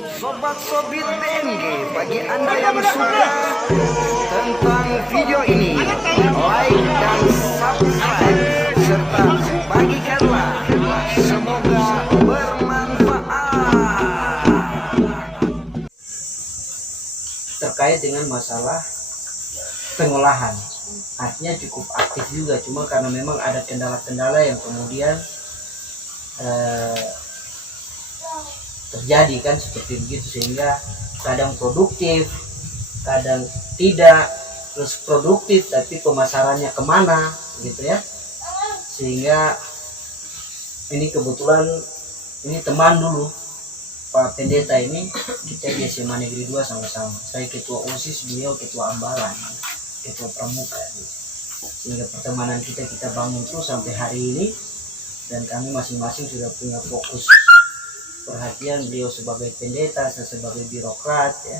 Sobat Sobit BMG, bagi Anda yang suka tentang video ini, like dan subscribe serta bagikanlah, semoga bermanfaat. Terkait dengan masalah pengolahan, artinya cukup aktif juga, cuma karena memang ada kendala-kendala yang kemudian terjadi kan seperti begitu, sehingga kadang produktif, kadang tidak, terus produktif tapi pemasarannya kemana gitu ya. Sehingga ini kebetulan ini teman dulu Pak Pendeta ini, kita di SMA Negeri 2 sama-sama. Saya ketua OSIS, beliau ketua ambalan, ketua pramuka. Sehingga pertemanan kita bangun terus sampai hari ini, dan kami masing-masing sudah punya fokus perhatian, beliau sebagai pendeta, saya sebagai birokrat ya.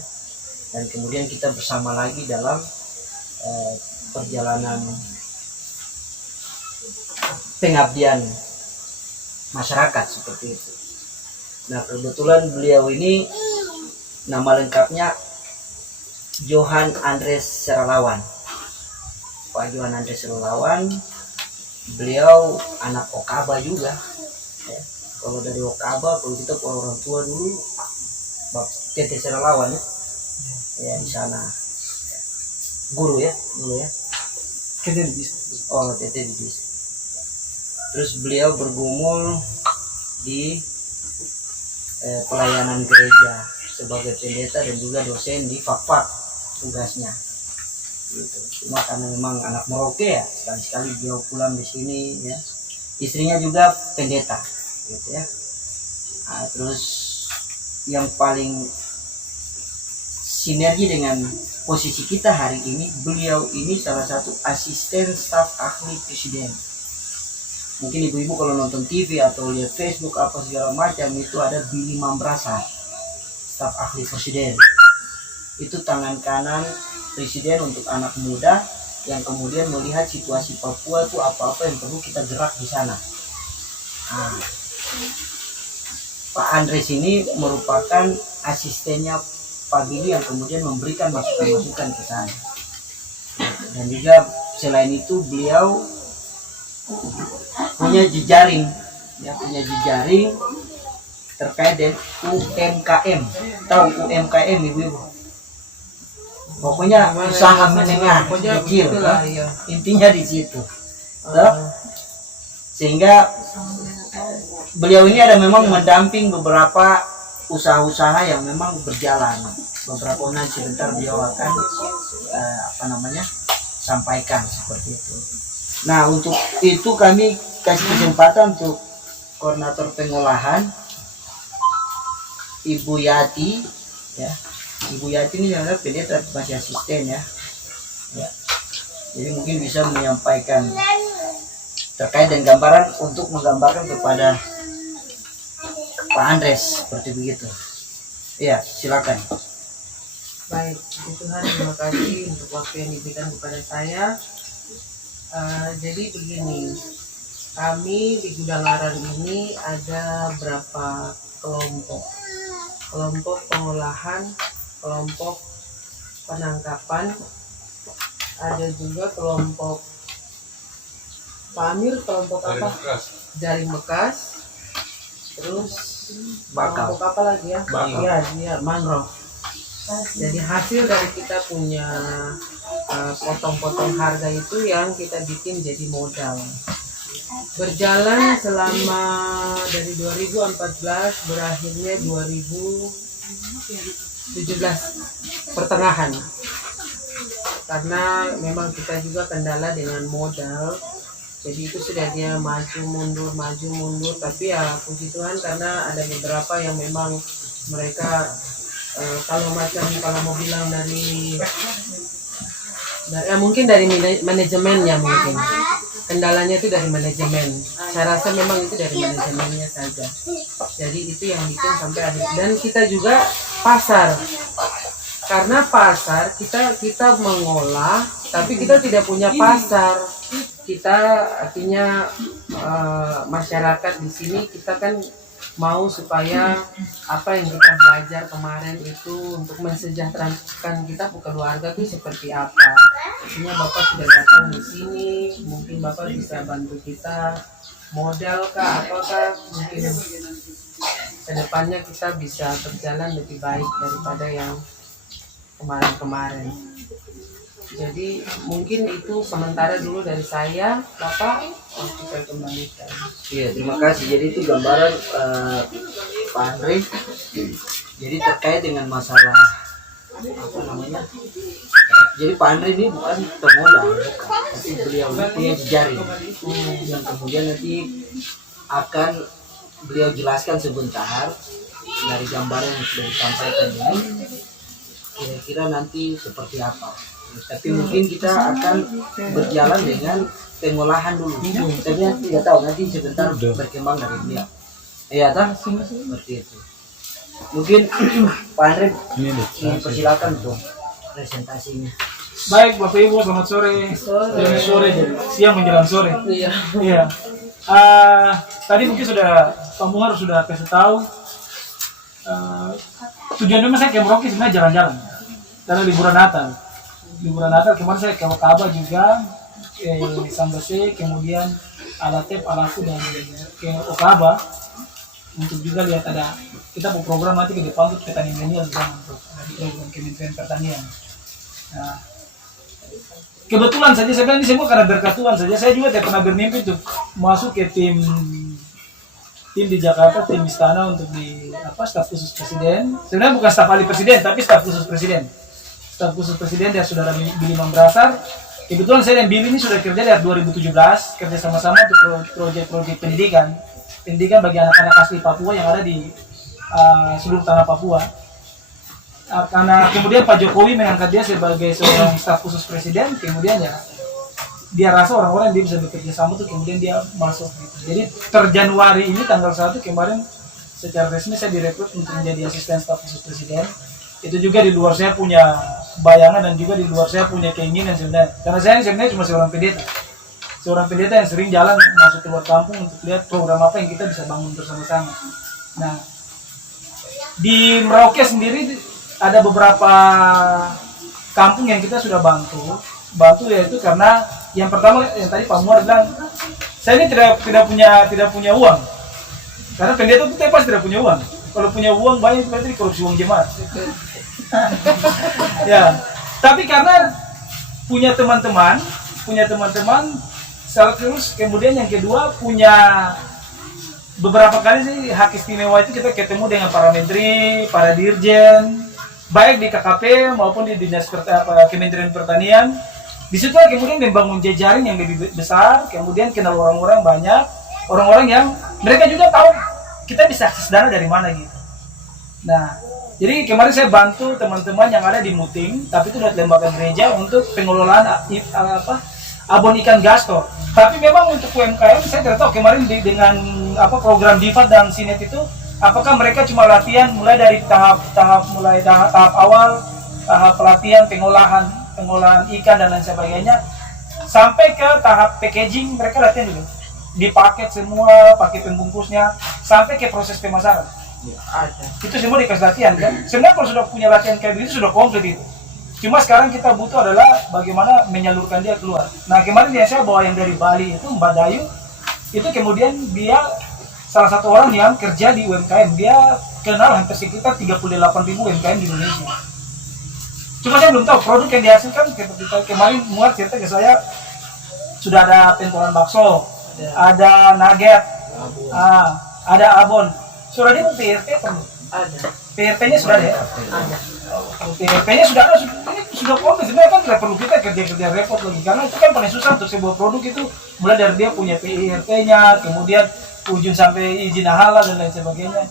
Dan kemudian kita bersama lagi dalam perjalanan pengabdian masyarakat seperti itu. Nah, kebetulan beliau ini nama lengkapnya Johan Andres Seralawan. Pak Johan Andres Seralawan, beliau anak Okaba juga ya. Kalau dari Okaba, kalau kita orang tua dulu Tete Seralawan ya di sana guru ya dulu ya. Tete di bisnis. Oh, Tete di bisnis. Terus beliau bergumul di pelayanan gereja sebagai pendeta dan juga dosen di Fakfak tugasnya. Gitu. Cuma karena memang anak Merauke ya, sekali-sekali beliau pulang di sini ya. Istrinya juga pendeta gitu ya. Nah, terus yang paling sinergi dengan posisi kita hari ini, beliau ini salah satu asisten staf ahli presiden. Mungkin ibu-ibu kalau nonton TV atau lihat Facebook apa segala macam, itu ada Billy Mambrasa, staf ahli presiden. Itu tangan kanan presiden untuk anak muda yang kemudian melihat situasi Papua itu apa-apa yang perlu kita gerak di sana. Nah, Pak Andres ini merupakan asistennya Pak Billy yang kemudian memberikan masukan-masukan ke sana. Dan juga selain itu beliau punya jejaring terkait dengan UMKM. Tahu UMKM ibu-ibu? Pokoknya usaha menengah kecil, Ya. intinya di situ. Sehingga beliau ini ada memang mendamping beberapa usaha-usaha yang memang berjalan. Beberapa nanti sebentar beliau akan sampaikan seperti itu. Nah, untuk itu kami kasih kesempatan untuk koordinator pengolahan Ibu Yati ya. Ibu Yati ini adalah pendeta masih asisten ya. Jadi mungkin bisa menyampaikan terkait dengan gambaran untuk menggambarkan kepada Pak Andres seperti begitu. Iya, silakan. Baik, Tuhan, terima kasih untuk waktu yang diberikan kepada saya. Jadi begini, kami di Gudang Aran ini ada berapa kelompok pengolahan, kelompok penangkapan, ada juga kelompok Pak Amir, kelompok apa? Jaring bekas, terus Bakal. kelompok apa lagi ya? Bakal. Iya, mangrove. Jadi hasil dari kita punya potong-potong harga itu yang kita bikin jadi modal. Berjalan selama dari 2014 berakhirnya 2017 pertengahan. Karena memang kita juga kendala dengan modal. Jadi itu sudah dia maju mundur, tapi ya puji Tuhan karena ada beberapa yang memang mereka kalau mau bilang dari mungkin dari manajemennya, mungkin kendalanya itu dari manajemen. Saya rasa memang itu dari manajemennya saja. Jadi itu yang bikin sampai ada. Dan kita juga pasar, karena pasar kita mengolah tapi kita tidak punya pasar. Kita artinya masyarakat di sini kita kan mau supaya apa yang kita belajar kemarin itu untuk mensejahterakan kita keluarga itu seperti apa. Artinya Bapak sudah datang di sini, mungkin Bapak bisa bantu kita modal kah, apakah mungkin kedepannya kita bisa berjalan lebih baik daripada yang kemarin-kemarin. Jadi mungkin itu sementara dulu dari saya, Bapak, waktu saya kembalikan. Iya, terima kasih. Jadi itu gambaran Pak Andre. Jadi terkait dengan masalah apa namanya? Jadi Pak Andre ini bukan pemodal, tapi beliau itu yang jejaring. Yang kemudian nanti akan beliau jelaskan sebentar dari gambaran yang sudah disampaikan ini, kira-kira nanti seperti apa. Tapi mungkin kita akan berjalan dengan pengolahan dulu. Tapi tidak tahu nanti sebentar berkembang dari beliau. Iya, tak? Seperti itu. Mungkin Pak Andre persilakan untuk presentasinya. Baik, Bapak Ibu, selamat sore. Selamat sore, jadi siang menjelang sore. Iya. Iya. Tadi mungkin sudah Pak Muhar sudah kasih tahu. Tujuan memang saya ke Merauke sebenarnya jalan-jalan. Karena liburan Natal. Liburan Natal kemarin saya ke Wakaba juga, Sambase, kemudian Alatep, Alaku, dan ke Wakaba untuk juga lihat ada kita mau program nanti ke depan untuk petani milenial untuk dari program Kementerian Pertanian. Nah, kebetulan saja saya bilang ini semua karena berkat Tuhan saja. Saya juga tidak pernah bermimpi untuk masuk ke tim di Jakarta, tim istana untuk di staf khusus presiden. Sebenarnya bukan staf ahli presiden, tapi staf khusus presiden. Staf khusus presiden dan saudara Billy Mambrasar. Kebetulan saya dan Billy ini sudah kerja dari 2017, kerja sama-sama untuk proyek-proyek pendidikan bagi anak-anak asli Papua yang ada di seluruh tanah Papua. Karena kemudian Pak Jokowi mengangkat dia sebagai seorang staf khusus presiden, kemudian ya dia rasa orang-orang dia bisa bekerja sama tuh, kemudian dia masuk gitu. Jadi Januari ini tanggal 1 kemarin secara resmi saya direkrut untuk menjadi asisten staf khusus presiden. Itu juga di luar saya punya bayangan dan juga di luar saya punya keinginan sebenarnya. Karena saya sebenarnya cuma seorang pendeta yang sering jalan masuk keluar kampung untuk lihat program apa yang kita bisa bangun bersama-sama. Nah, di Merauke sendiri ada beberapa kampung yang kita sudah bantu yaitu karena yang pertama yang tadi Pak Muar bilang, saya ini tidak punya uang. Karena pendeta itu pasti tidak punya uang. Kalau punya uang banyak berarti korupsi uang jemaat. Ya, tapi karena punya teman-teman, terus kemudian yang kedua punya beberapa kali sih hak istimewa itu kita ketemu dengan para menteri, para dirjen, baik di KKP maupun di Dinas Kementerian Pertanian. Di situ kemudian membangun jejaring yang lebih besar, kemudian kenal orang-orang banyak, orang-orang yang mereka juga tahu kita bisa akses dana dari mana gitu. Nah, jadi kemarin saya bantu teman-teman yang ada di Muting, tapi itu dari lembaga gereja untuk pengelolaan abon ikan gastor. Tapi memang untuk UMKM saya tidak tahu kemarin dengan program DIFAD dan Sinet itu, apakah mereka cuma latihan mulai dari tahap awal, tahap pelatihan pengolahan ikan dan lain sebagainya, sampai ke tahap packaging mereka latihan dulu. Dipaket semua, pakai pembungkusnya, sampai ke proses pemasaran. Ya, ada. Itu semua dikasih latihan kan. Sebenarnya kalau sudah punya latihan kayak begitu sudah komplit itu. Cuma sekarang kita butuh adalah bagaimana menyalurkan dia keluar. Nah kemarin yang saya bawa yang dari Bali itu Mbak Dayu, itu kemudian dia salah satu orang yang kerja di UMKM. Dia kenal hampir sekitar 38.000 UMKM di Indonesia. Cuma saya belum tahu produk yang dihasilkan. Kemarin Muar cerita ke saya sudah ada pentolan bakso, ada nugget, ada abon. Sudah dia PRT perlu? Ada. PRT-nya sudah ada ya? Ada. PRT-nya sudah ada, ini sudah komplit. Sebenarnya kan tidak perlu kita kerja repot lagi. Karena itu kan paling susah untuk sebuah produk itu. Mulai dari dia punya PRT-nya, kemudian ujung sampai izin halal dan lain sebagainya.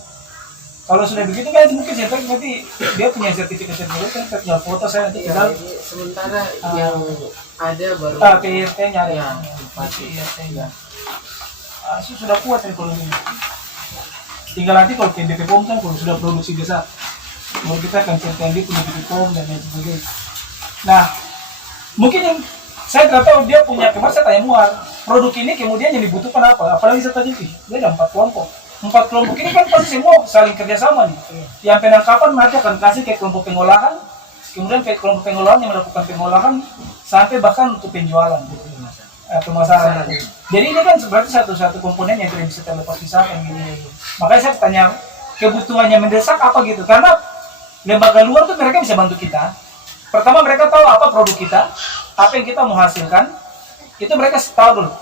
Kalau sudah begitu kan mungkin nanti dia punya sertifikat kan tinggal foto saya nanti tinggal. Sementara yang ada baru PRT-nya ya. PRT-nya. Sudah kuat ekonomi. Tinggal nanti kalau BP POM kan kalau sudah produksi besar, kalau kita akan ceritakan dia punya BP POM dan lain sebagainya. Nah, mungkin yang saya tidak tahu dia punya, kemarin saya tanya Muar, produk ini kemudian yang dibutuhkan apa? Apalagi saya tadi dia ada 4 kelompok. 4 kelompok ini kan pasti semua saling kerjasama nih. Yang penangkapan nanti akan kasih ke kelompok pengolahan, kemudian ke kelompok pengolahan yang melakukan pengolahan sampai bahkan untuk penjualan, pemasaran. Jadi ini kan berarti satu komponen yang tidak bisa terlepas pisahkan gitu. Makanya saya tanya kebutuhannya mendesak apa gitu, karena lembaga luar tuh mereka bisa bantu kita. Pertama mereka tahu apa produk kita, apa yang kita mau hasilkan, itu mereka tahu dulu.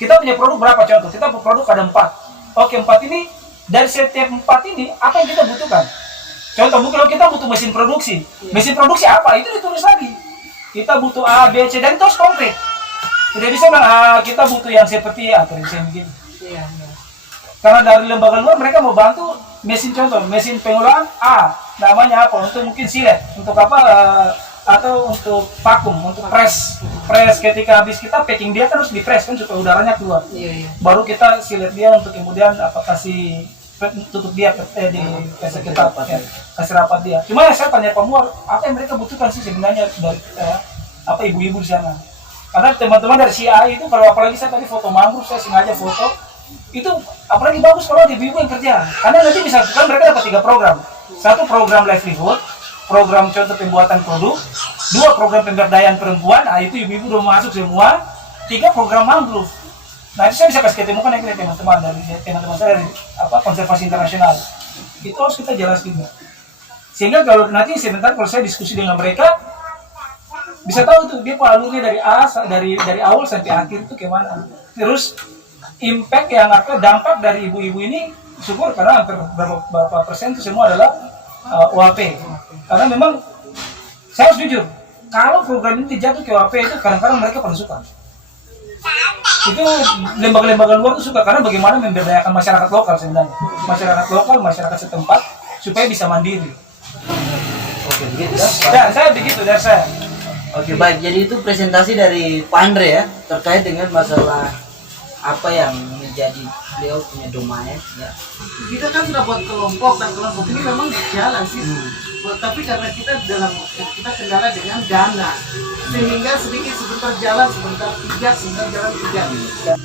Kita punya produk berapa contoh, kita punya produk ada 4. Oke 4 ini, dari setiap 4 ini apa yang kita butuhkan. Contoh mungkin kalau kita butuh mesin produksi, mesin produksi apa, itu ditulis lagi. Kita butuh A, B, C, dan itu harus konkret. Tidak bisa bilang kita butuh yang seperti atau yang begini. Karena dari lembaga luar mereka mau bantu mesin, contoh mesin pengolahan A, namanya apa, untuk mungkin silet, untuk apa, atau untuk vakum, untuk press ketika habis kita packing dia kan harus di press kan supaya udaranya keluar. Baru kita silet dia untuk kemudian apa kasih tutup dia kasih ketat, kasih rapat dia. Cuma saya tanya Pak Muar, apa yang mereka butuhkan sih sebenarnya dari apa ibu-ibu di sana? Karena teman-teman dari CI itu, kalau apalagi saya tadi foto mangrove, saya sengaja foto itu apalagi bagus kalau ada ibu-ibu yang kerja, karena nanti bisa kan mereka dapat 3 program. 1 program livelihood, program contoh pembuatan produk, 2 program pemberdayaan perempuan, itu ibu-ibu udah masuk semua, 3 program mangrove. Nah itu saya bisa kasih ketemukan dengan teman-teman dari teman-teman saya dari konservasi internasional. Itu harus kita jelaskan juga. Sehingga kalau nanti sebentar kalau saya diskusi dengan mereka, bisa tahu tuh dia alurnya dari awal sampai akhir itu gimana. Terus impact yang dampak dari ibu-ibu ini syukur karena hampir berapa persen itu semua adalah OAP. Karena memang saya harus jujur, kalau program ini jatuh ke OAP itu kadang-kadang mereka pada suka. Itu lembaga-lembaga luar itu suka karena bagaimana memberdayakan masyarakat lokal sebenarnya. Masyarakat lokal, masyarakat setempat supaya bisa mandiri. Oke, begitu Ya, saya begitu dari saya. Oke, baik. Jadi itu presentasi dari Pak Andre ya, terkait dengan masalah apa yang menjadi beliau punya domain ya. Kita kan sudah buat kelompok, dan kelompok ini memang jalan sih. Tapi karena kita kendala dengan dana, sehingga sebentar jalan, sebentar jalan 3.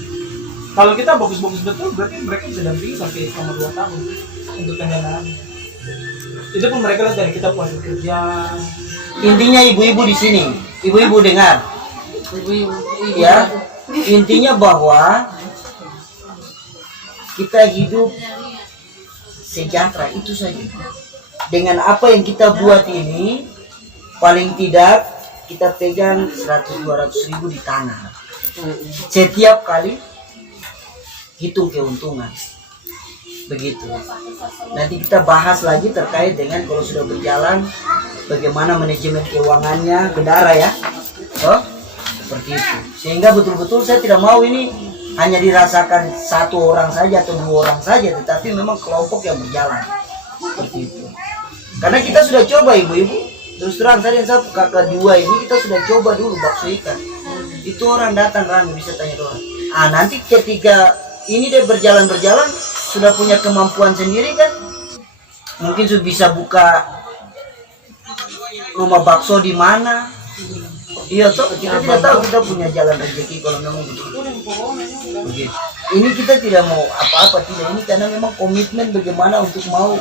Kalau kita bagus-bagus betul, berarti mereka bisa dampingi sampai selama 2 tahun untuk pendanaan. Itu pun mereka lihat dari kita punya kerja. Intinya ibu-ibu di sini, ibu-ibu dengar. Ya, intinya bahwa kita hidup sejahtera itu saja. Dengan apa yang kita buat ini, paling tidak kita pegang 100-200 ribu di tangan. Setiap kali hitung keuntungan. Begitu. Nanti kita bahas lagi terkait dengan kalau sudah berjalan bagaimana manajemen keuangannya bendara ya. Seperti itu. Sehingga betul-betul saya tidak mau ini hanya dirasakan 1 orang saja atau 2 orang saja, tetapi memang kelompok yang berjalan. Seperti itu. Karena kita sudah coba ibu-ibu, terus terang saya dan kakak 2 ini kita sudah coba dulu bakso ikan. Itu orang datang rame bisa tanya orang. Nanti ketika ini dia berjalan-berjalan sudah punya kemampuan sendiri kan, mungkin sudah bisa buka rumah bakso di mana. Iya toh, kita tidak tahu, kita punya jalan rezeki kalau memang begitu. Ini kita tidak mau apa-apa, tidak, ini karena memang komitmen bagaimana untuk mau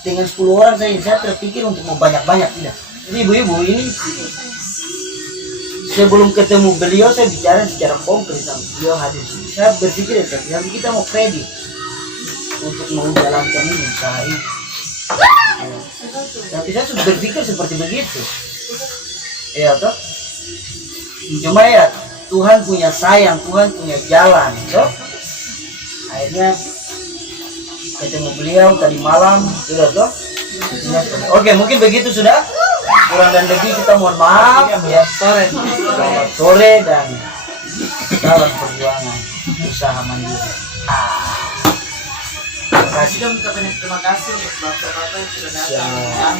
dengan 10 orang saya terpikir untuk mau banyak-banyak, tidak. Jadi ibu-ibu ini sebelum ketemu beliau saya bicara secara konkret sama beliau hadir. Saya berpikir nanti kita mau kredit untuk menjalankan ini usaha ini. Tapi saya sudah berpikir seperti begitu. Ya toh. Cuma ya Tuhan punya sayang, Tuhan punya jalan, toh. Akhirnya ketemu beliau tadi malam, sudah toh. Oke, mungkin begitu sudah. Kurang dan lebih kita mohon maaf ya. Selamat sore dan salam perjuangan usaha mandiri. Terima kasih untuk bapak-bapak yang sudah datang.